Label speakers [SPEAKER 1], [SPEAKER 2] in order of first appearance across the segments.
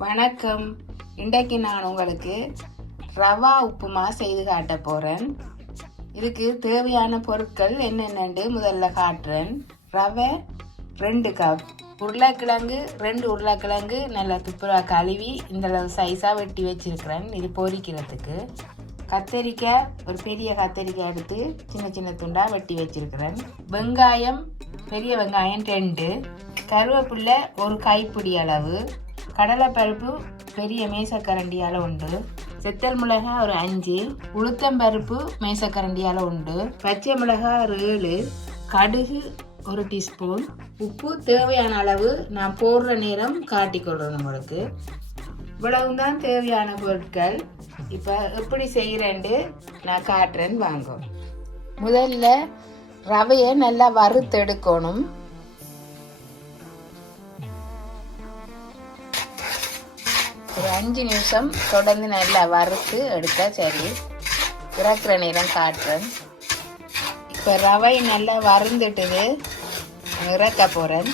[SPEAKER 1] வணக்கம். இன்றைக்கு நான் உங்களுக்கு ரவா உப்புமா செய்து காட்ட போகிறேன் இதுக்கு தேவையான பொருட்கள் என்னென்னண்டு முதல்ல காட்டுறேன். ரவை ரெண்டு கப் உருளைக்கிழங்கு ரெண்டு உருளைக்கிழங்கு நல்லா துப்புரா கழுவி இந்தளவு சைஸாக வெட்டி வச்சிருக்கிறேன். இது பொரிக்கிறதுக்கு. கத்தரிக்காய் ஒரு பெரிய கத்தரிக்காய் எடுத்து சின்ன சின்ன துண்டாக வெட்டி வச்சுருக்கிறேன். வெங்காயம் பெரிய வெங்காயம் ரெண்டு. கருவேப்பிலை ஒரு கைப்பிடி அளவு. கடலைப்பருப்பு பெரிய மேசக்கரண்டியால் உண்டு. செத்தல் மிளகா ஒரு அஞ்சு. உளுத்தம்பருப்பு மேசக்கரண்டியால் உண்டு. பச்சை மிளகா ஒரு ஏழு. கடுகு ஒரு டீஸ்பூன். உப்பு தேவையான அளவு நான் போடுற நேரம் காட்டிக்கொள்றேன் உங்களுக்கு. இவ்வளவுதான் தேவையான பொருட்கள். இப்போ எப்படி செய்கிறேன்ட்டு நான் காட்டுறேன்னு வாங்க. முதல்ல ரவையை நல்லா வறுத்தெடுக்கணும். ஒரு அஞ்சு நிமிஷம் தொடர்ந்து நல்லா வறுத்து எடுத்தா சரி. இறக்குற நேரம் காட்டுறேன். இப்போ ரவை நல்லா வறுந்துட்டுது. இறக்க போகிறேன்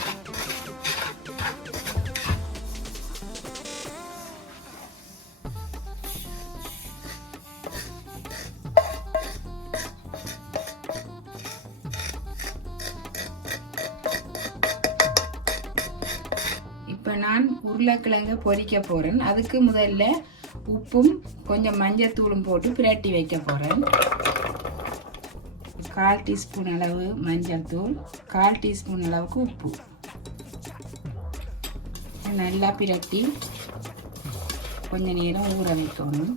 [SPEAKER 1] நான் உருளைக்கிழங்கு பொரிக்க போகிறேன் அதுக்கு முதல்ல உப்பும் கொஞ்சம் மஞ்சத்தூளும் போட்டு பிரட்டி வைக்க போகிறேன் கால் டீஸ்பூன் அளவு மஞ்சள் தூள் கால் டீஸ்பூன் அளவுக்கு உப்பு. நல்லா பிரட்டி கொஞ்ச நேரம் ஊற வைக்கணும்.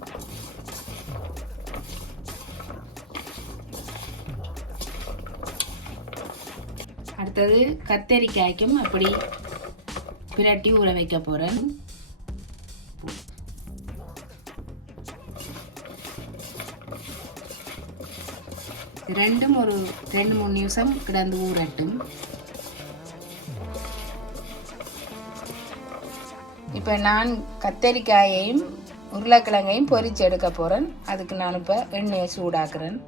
[SPEAKER 1] அடுத்தது கத்தரிக்காய்க்கும் அப்படி பிரட்டி ஊற வைக்க போகிறேன் ரெண்டும் ஒரு ரெண்டு மூணு நிமிஷம் கிடந்து ஊறட்டும். இப்போ நான் கத்தரிக்காயையும் உருளைக்கிழங்கையும் பொரிச்சு எடுக்க போகிறேன் அதுக்கு நான் இப்போ எண்ணெயை சூடாக்குறேன்.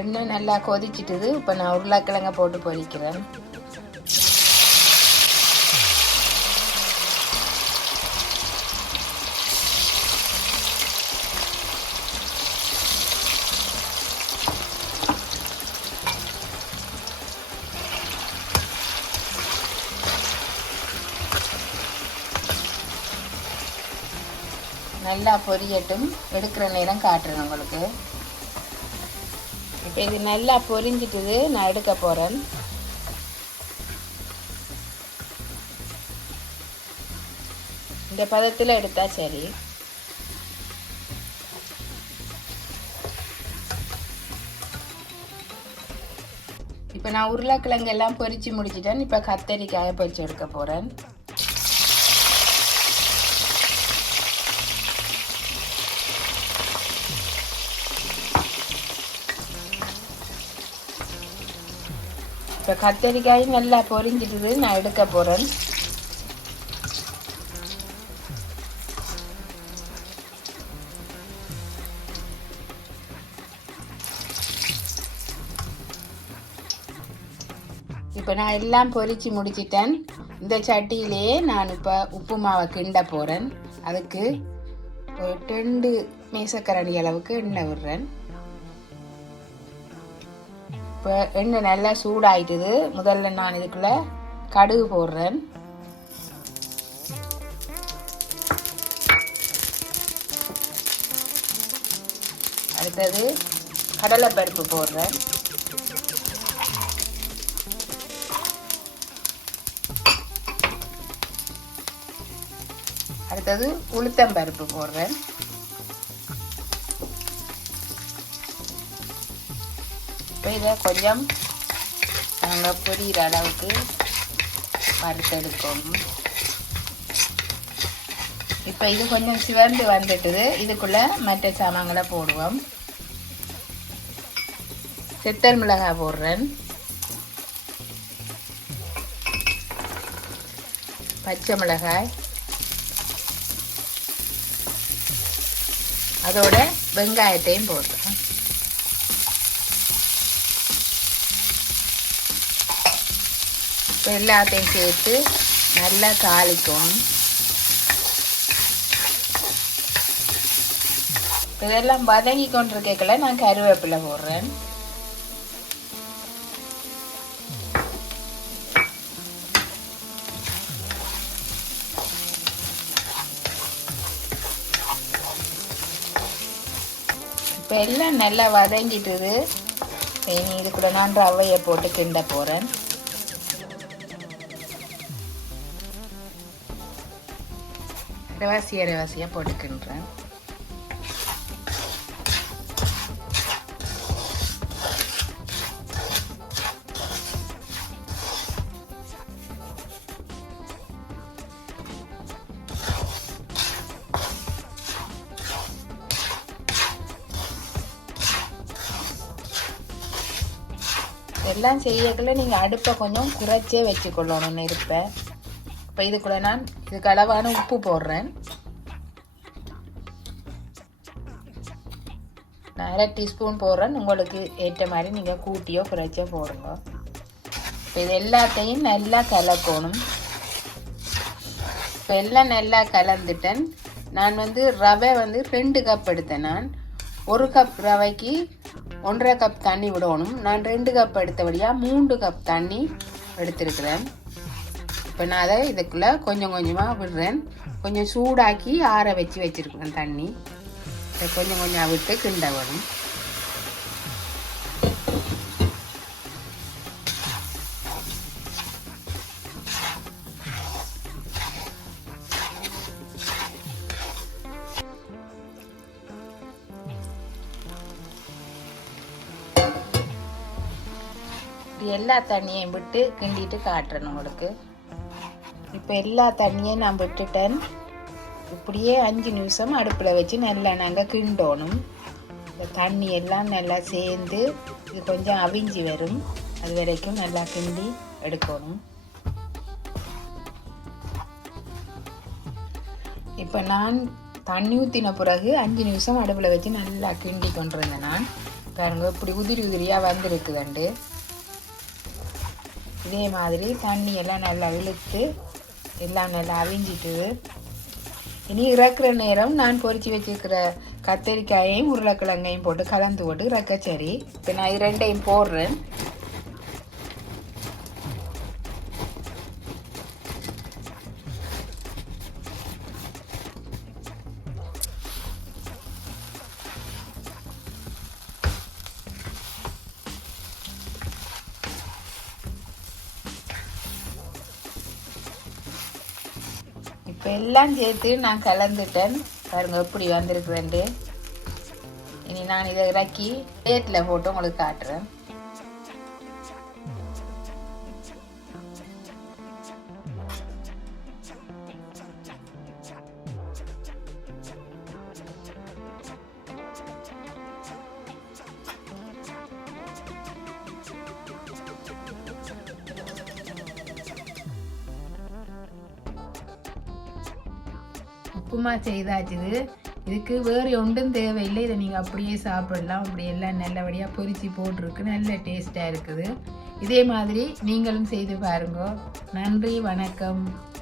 [SPEAKER 1] எண்ணெய் நல்லா கொதிச்சிட்டுது. இப்போ நான் உருளைக்கிழங்க போட்டு பொரிக்கிறேன். நல்லா பொரியட்டும். எடுக்கிற நேரம் காட்டுறேன் உங்களுக்கு. இப்போ இது நல்லா பொரிஞ்சிட்டுது. நான் எடுக்க போகிறேன் இந்த பதத்தில் எடுத்தா சரி. இப்போ நான் உருளைக்கிழங்கு எல்லாம் பொரிச்சு முடிச்சிட்டேன். இப்போ கத்தரிக்காயை பொரிச்சு எடுக்க போகிறேன் இப்போ கத்தரிக்காயும் நல்லா பொரிஞ்சிட்டுது நான் எடுக்க போகிறேன் இப்போ நான் எல்லாம் பொரித்து முடிச்சிட்டேன். இந்த சட்டியிலேயே நான் இப்போ உப்பு மாவை கிண்ட போகிறேன் அதுக்கு ஒரு ரெண்டு மேசக்கரணி அளவுக்கு எண்ணெய் விடுறேன். இப்போ எண்ணெய் நல்லா சூடாயிட்டுது. முதல்ல நான் இதுக்குள்ள கடுகு போடுறேன். அடுத்தது கடலைப்பருப்பு போடுறேன். அடுத்தது உளுத்தம்பருப்பு போடுறேன். இப்போ இதை கொஞ்சம் நாங்கள் பொரியிற அளவுக்கு வறுத்தெடுக்கும் இப்போ இது கொஞ்சம் சிவந்து வந்துட்டுது. இதுக்குள்ளே மற்ற சாமான்களை போடுவோம். சித்தர் மிளகாய் போடுறேன். பச்சை மிளகாய். அதோட வெங்காயத்தையும் போடுறேன். இப்போ எல்லாத்தையும் சேர்த்து நல்லா தாளிக்கணும் இதெல்லாம் வதங்கி கொண்டிருக்கல நான் கருவேப்பிலை போடுறேன். இப்போ எல்லாம் நல்லா வதங்கிட்டுது. இனி இது கூட நான் ரவையை போட்டு கிண்ட போகிறேன் ரவாசி ரவாசியாக போட்டுக்கின்றேன். எல்லாம் செய்யக்குள்ள நீங்கள் அடுப்பை கொஞ்சம் குறைச்சே வச்சுக்கொள்ளணும் நெருப்பை. இப்போ இதுக்குள்ள நான் இதுக்கு அளவான உப்பு போடுறேன். நான் அரை டீஸ்பூன் போடுறேன். உங்களுக்கு ஏற்ற மாதிரி நீங்கள் கூட்டியோ குறைச்சோ போடுங்க. இப்போ இது எல்லாத்தையும் நல்லா கலக்கணும். இப்போ எல்லாம் நல்லா கலந்துட்டேன். நான் வந்து ரவை வந்து ரெண்டு கப் எடுத்தேன் நான். ஒரு கப் ரவைக்கு ஒன்றரை கப் தண்ணி விடணும். நான் ரெண்டு கப் எடுத்தபடியாக மூன்று கப் தண்ணி எடுத்திருக்கிறேன். இப்போ நான் அதை இதுக்குள்ளே கொஞ்சம் கொஞ்சமாக விடுறேன். கொஞ்சம் சூடாக்கி ஆற வச்சு வச்சுருக்கிறேன் தண்ணி. இதை கொஞ்சம் கொஞ்சம் விட்டு கிண்ட வரும். எல்லா தண்ணியையும் விட்டு கிண்டிட்டு காட்டுறேன் உங்களுக்கு. இப்போ எல்லா தண்ணியும் நான் விட்டுட்டேன். இப்படியே அஞ்சு நிமிஷம் அடுப்பில் வச்சு நல்லா நாங்கள் கிண்டோணும். இந்த தண்ணி எல்லாம் நல்லா சேர்ந்து இது கொஞ்சம் அவிஞ்சி வரும். அது வரைக்கும் நல்லா கிண்டி எடுக்கணும். இப்போ நான் தண்ணி ஊற்றின பிறகு அஞ்சு நிமிஷம் அடுப்பில் வச்சு நல்லா கிண்டி கொண்டிருந்தேன் நான். பாருங்க இப்படி உதிரி உதிரியாக வந்திருக்குதுண்டு இதே மாதிரி தண்ணி எல்லாம் நல்லா இழுத்து எல்லாம் நல்லா அவிஞ்சிட்டு. இனி இறக்குற நேரம் நான் பொறிச்சு வச்சிருக்கிற கத்தரிக்காயையும் உருளைக்கிழங்கையும் போட்டு கலந்து போட்டு இறக்க சரி. இப்போ நான் இது ரெண்டையும் போடுறேன். இப்போ எல்லாம் சேர்த்து நான் கலந்துட்டேன். பாருங்க எப்படி வந்திருக்குறேன்ட்டு இனி நான் இதை இறக்கி பிளேட்டில் போட்டு உங்களுக்கு காட்டுறேன். உப்புமா செய்தாச்சுது இதுக்கு வேறு ஒன்றும் தேவையில்லை. இதை நீங்கள் அப்படியே சாப்பிடலாம். அப்படி எல்லாம் நல்லபடியாக பொரித்து போட்டிருக்கு. நல்ல டேஸ்ட்டாக இருக்குது. இதே மாதிரி நீங்களும் செய்து பாருங்க. நன்றி வணக்கம்.